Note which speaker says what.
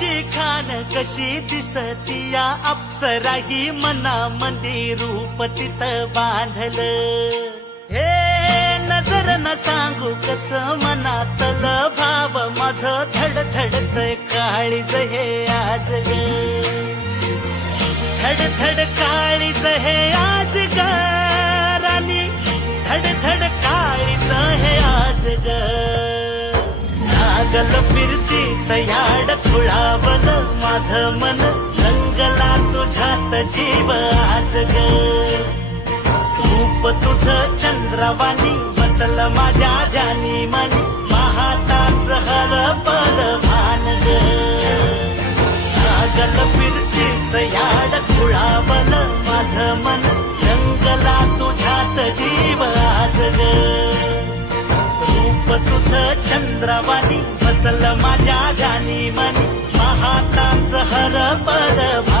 Speaker 1: खान कशी दिसती या अप्सरा ही मनामध्ये रूप तिचं बांधल. हे नजर न सांगू कस मनातल भाव माझ धडधडत काळीज हे आज धड धडधड काळीज हे लागल फिरतीच याड खुळावल माझ मन. रंगला तुझ्यात जीव आज ग. रूप तुझ चंद्रवाणी बसल माझ्या ध्यानी मनी. महाताच हर पल भान ग. लागल फिरतीच याड खुळावल माझ मन. रंगला तुझ्यात जीव आज ग. रूप तुझ चंद्रवाणी चल माझ्या जानी मन महाताच हर पद